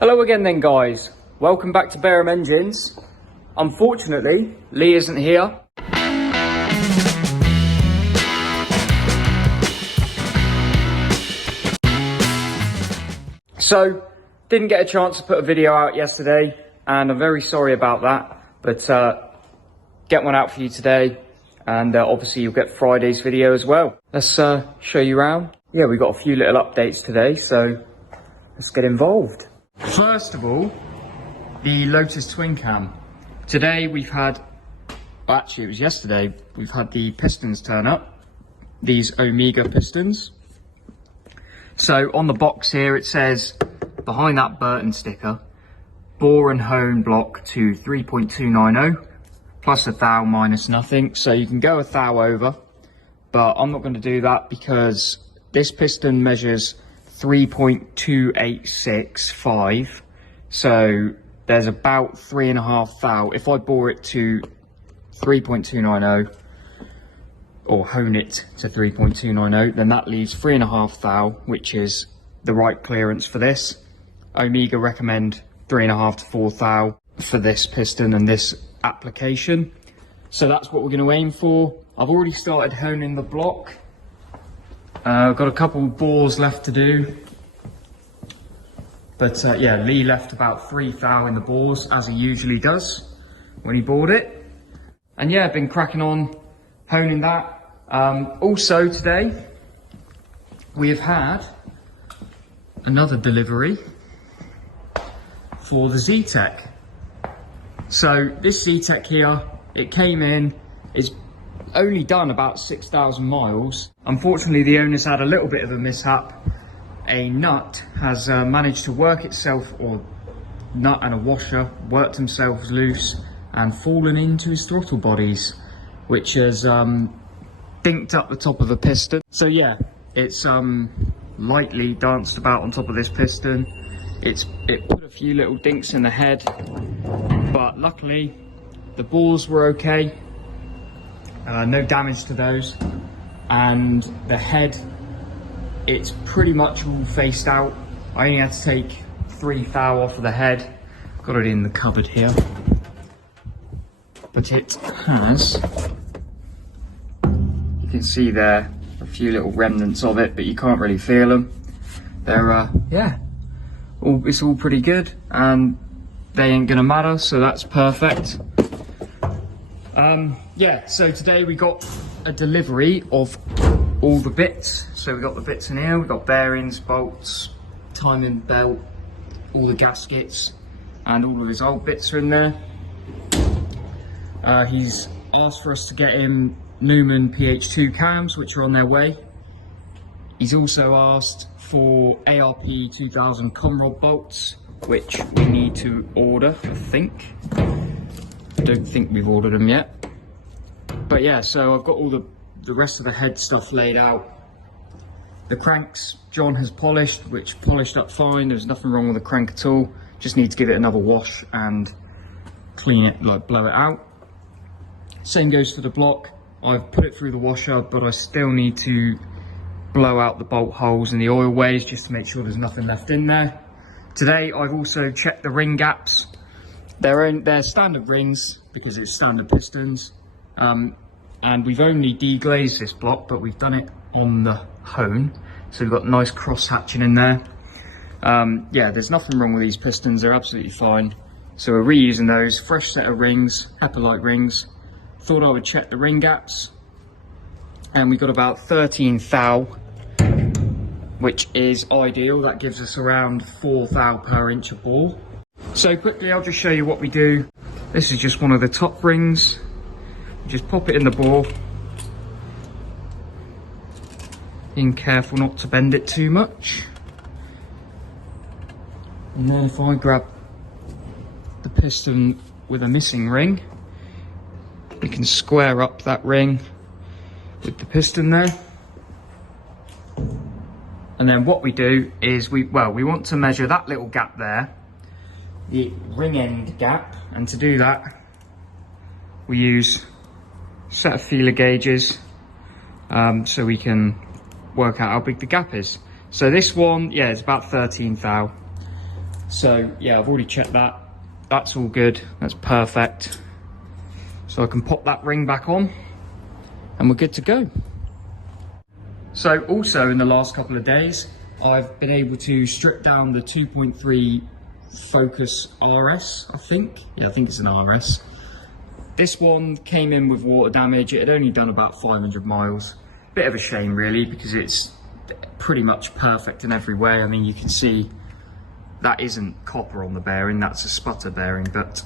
Hello again then guys, welcome back to Bareham Engines. Unfortunately, Lee isn't here. So, didn't get a chance to put a video out yesterday and I'm very sorry about that, but get one out for you today and obviously you'll get Friday's video as well. Let's show you around. Yeah, we've got a few little updates today, so let's get involved. First of all, the Lotus Twin Cam. Today we've had, well, actually it was yesterday, we've had the pistons turn up, these Omega pistons. So on the box here it says, behind that Burton sticker, bore and hone block to 3.290, plus a thou minus nothing. So you can go a thou over, but I'm not going to do that because this piston measures 3.2865, so there's about 3.5 thou. If I bore it to 3.290 or hone it to 3.290, then that leaves 3.5 thou, which is the right clearance for this. Omega recommend 3.5 to 4 thou for this piston and this application, so that's what we're going to aim for. I've already started honing the block. I've got a couple bores left to do, but yeah, Lee left about 3 thou in the bores, as he usually does when he bored it. And yeah, I've been cracking on honing that. Also today, we have had another delivery for the Ztec. So this Ztec here, it came in, it's only done about 6,000 miles. Unfortunately, the owner's had a little bit of a mishap. A nut has managed to work itself, or nut and a washer, worked themselves loose and fallen into his throttle bodies, which has dinked up the top of the piston. So yeah, it's lightly danced about on top of this piston. It put a few little dinks in the head, but luckily the bores were okay. No damage to those, and the head, it's pretty much all faced out. I only had to take 3 thou off of the head. Got it in the cupboard here, but it has, you can see there a few little remnants of it, but you can't really feel them. They're yeah, it's all pretty good and they ain't gonna matter, so that's perfect. Yeah, so today we got a delivery of all the bits. So we got the bits in here, we got bearings, bolts, timing belt, all the gaskets, and all of his old bits are in there. He's asked for us to get him Newman PH2 cams, which are on their way. He's also asked for ARP 2000 conrod bolts, which we need to order, I think. I don't think we've ordered them yet. But yeah, so I've got all the rest of the head stuff laid out. The cranks John has polished, which polished up fine. There's nothing wrong with the crank at all. Just need to give it another wash and clean it, like blow it out. Same goes to the block. I've put it through the washer, but I still need to blow out the bolt holes and the oil ways just to make sure there's nothing left in there. Today I've also checked the ring gaps. They're standard rings because it's standard pistons. And we've only deglazed this block, but we've done it on the hone, so we've got nice cross hatching in there. Yeah, there's nothing wrong with these pistons, they're absolutely fine. So we're reusing those, fresh set of rings, Epilite rings. Thought I would check the ring gaps, and we got about 13 thou, which is ideal. That gives us around 4 thou per inch of bore. So quickly, I'll just show you what we do. This is just one of the top rings. Just pop it in the bore. Being careful not to bend it too much. And then if I grab the piston with a missing ring, we can square up that ring with the piston there. And then what we do is we want to measure that little gap there, the ring end gap, and to do that we use a set of feeler gauges so we can work out how big the gap is. So this one, yeah, it's about 13 thou. So yeah, I've already checked that. That's all good, that's perfect. So I can pop that ring back on and we're good to go. So also in the last couple of days, I've been able to strip down the 2.3 Focus RS, I think. Yeah, I think it's an RS. This one came in with water damage. It had only done about 500 miles. Bit of a shame really, because it's pretty much perfect in every way. I mean, you can see that isn't copper on the bearing, that's a sputter bearing, but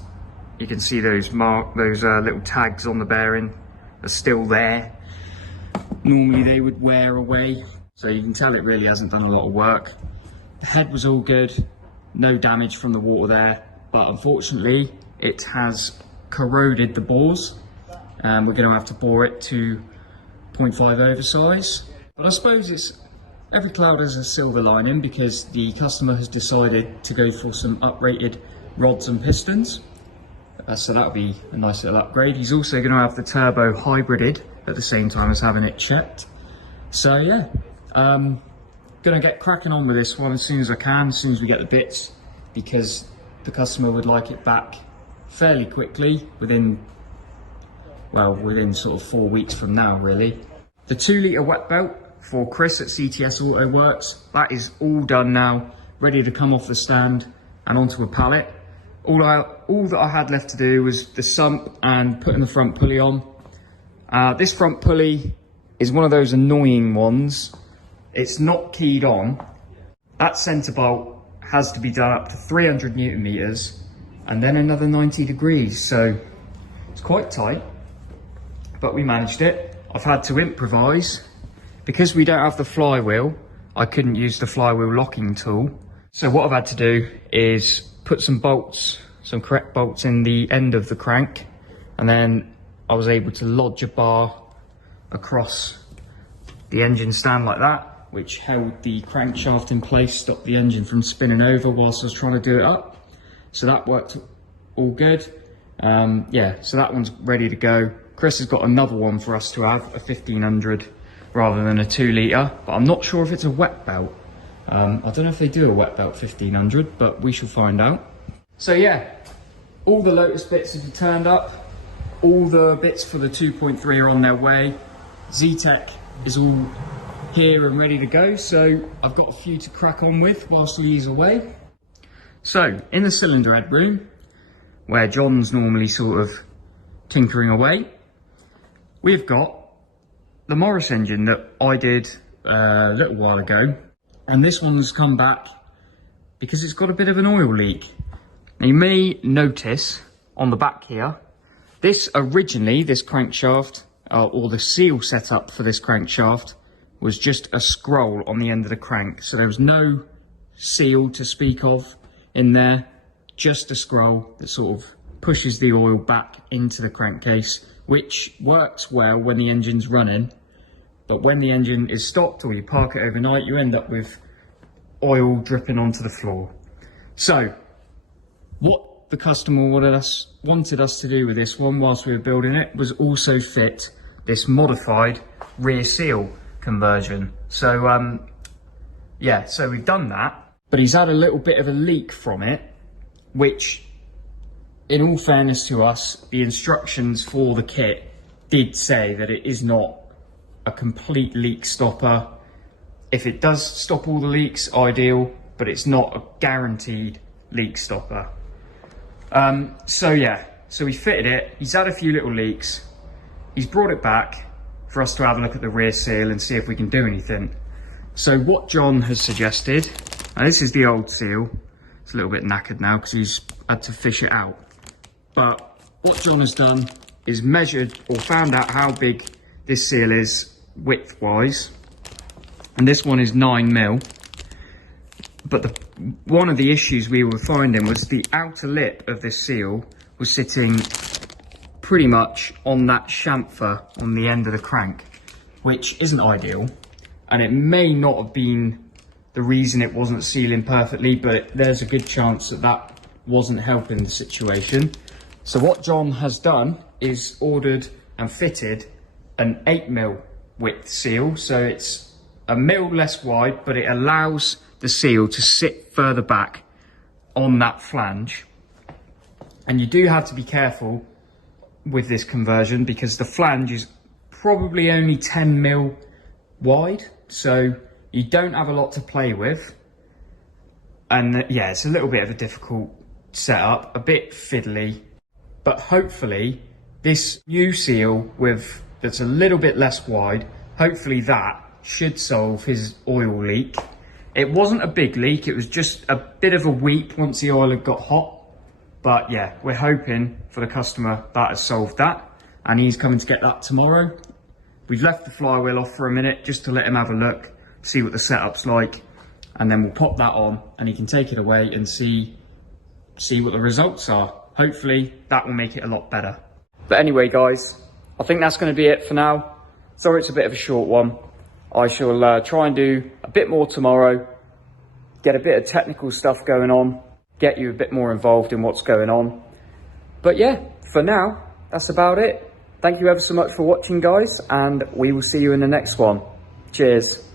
you can see those little tags on the bearing are still there. Normally they would wear away, so you can tell it really hasn't done a lot of work. The head was all good, no damage from the water there, but unfortunately it has corroded the bores, and we're going to have to bore it to 0.5 oversize. But I suppose every cloud has a silver lining, because the customer has decided to go for some uprated rods and pistons. So that'll be a nice little upgrade. He's also going to have the turbo hybrided at the same time as having it checked. So yeah, gonna get cracking on with this one as soon as I can, as soon as we get the bits, because the customer would like it back fairly quickly, within sort of 4 weeks from now really. The 2 litre wet belt for Chris at CTS Auto Works, that is all done now, ready to come off the stand and onto a pallet. All that I had left to do was the sump and putting the front pulley on. This front pulley is one of those annoying ones. It's not keyed on. That centre bolt has to be done up to 300 Newton meters and then another 90 degrees. So it's quite tight, but we managed it. I've had to improvise. Because we don't have the flywheel, I couldn't use the flywheel locking tool. So what I've had to do is put some bolts, some correct bolts in the end of the crank, and then I was able to lodge a bar across the engine stand like that, which held the crankshaft in place, stopped the engine from spinning over whilst I was trying to do it up. So that worked all good. Yeah, so that one's ready to go. Chris has got another one for us to have, a 1500 rather than a 2 litre, but I'm not sure if it's a wet belt. I don't know if they do a wet belt 1500, but we shall find out. So yeah, all the Lotus bits have turned up. All the bits for the 2.3 are on their way. Ztec is all here and ready to go, so I've got a few to crack on with whilst he's away. So in the cylinder head room, where John's normally sort of tinkering away, we've got the Morris engine that I did a little while ago, and this one's come back because it's got a bit of an oil leak. Now you may notice on the back here, this crankshaft, or the seal setup for this crankshaft, was just a scroll on the end of the crank. So there was no seal to speak of in there, just a scroll that sort of pushes the oil back into the crankcase, which works well when the engine's running, but when the engine is stopped or you park it overnight, you end up with oil dripping onto the floor. So what the customer wanted us to do with this one whilst we were building it was also fit this modified rear seal conversion. So yeah, so we've done that, but he's had a little bit of a leak from it, which, in all fairness to us, the instructions for the kit did say that it is not a complete leak stopper. If it does stop all the leaks, ideal, but it's not a guaranteed leak stopper. So yeah, so we fitted it. He's had a few little leaks. He's brought it back for us to have a look at the rear seal and see if we can do anything. So what John has suggested, and this is the old seal, it's a little bit knackered now because he's had to fish it out. But what John has done is measured or found out how big this seal is width-wise, and this one is 9mm. But one of the issues we were finding was the outer lip of this seal was sitting pretty much on that chamfer on the end of the crank, which isn't ideal, and it may not have been the reason it wasn't sealing perfectly, but there's a good chance that that wasn't helping the situation. So what John has done is ordered and fitted an 8mm width seal, so it's a mil less wide, but it allows the seal to sit further back on that flange. And you do have to be careful with this conversion because the flange is probably only 10 mil wide, so you don't have a lot to play with. And yeah, it's a little bit of a difficult setup, a bit fiddly, but hopefully this new seal that's a little bit less wide, hopefully that should solve his oil leak. It wasn't a big leak, it was just a bit of a weep once the oil had got hot. But yeah, we're hoping for the customer that has solved that, and he's coming to get that tomorrow. We've left the flywheel off for a minute just to let him have a look, see what the setup's like, and then we'll pop that on and he can take it away and see what the results are. Hopefully that will make it a lot better. But anyway guys, I think that's going to be it for now. Sorry it's a bit of a short one. I shall try and do a bit more tomorrow, get a bit of technical stuff going on, get you a bit more involved in what's going on. But yeah, for now, that's about it. Thank you ever so much for watching guys, and we will see you in the next one. Cheers.